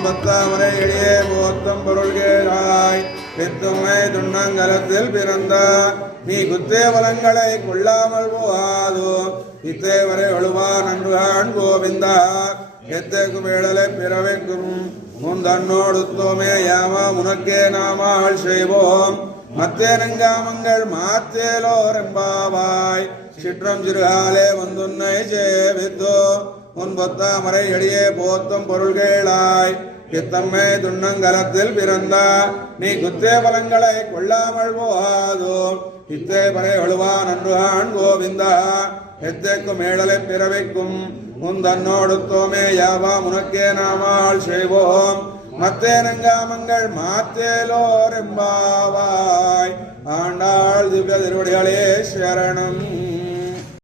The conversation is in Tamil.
முன்பத்தாமரை எளியே போத்தம் பொருள்கேளாய் பித்துமை துண்ணங்கலத்தில் பிறந்த நீ குத்தே வளங்களை கொள்ளாமல் போகாதோ இத்தேவரை ஒழுவா நன்றுகான் கோவிந்தா எத்தேக்கும் வேடலை பிறவைக்கும் முந்தன்னோடுத்தோமே யாமா உனக்கே நாமாள் செய்வோம் மத்தேனங்காமங்கள் மாத்தேலோரெம்பாவாய் சிற்றம் சிறுகாலே வந்துன்னை சேவித்தோ முன்பொத்தாமரை எளியே போத்தும் பொருள்கேளாய் பித்தம்மை துண்ணங்கலத்தில் பிறந்தா நீ குத்தே பலங்களை கொள்ளாமல் போகாதோ இத்தே பறை ஒழுவா நன்றுகான் கோவிந்தா எத்தேக்கும் ஏழலை பிறவைக்கும் முந்தன்னோடுத்தோமே யாவாம் உனக்கே நாமாள் செய்வோம் மத்தேனங்காமங்கள் மாத்தேலோரெம்பாவாய் ஆண்டாள் திவ்ய திருவடிகளே சரணம்.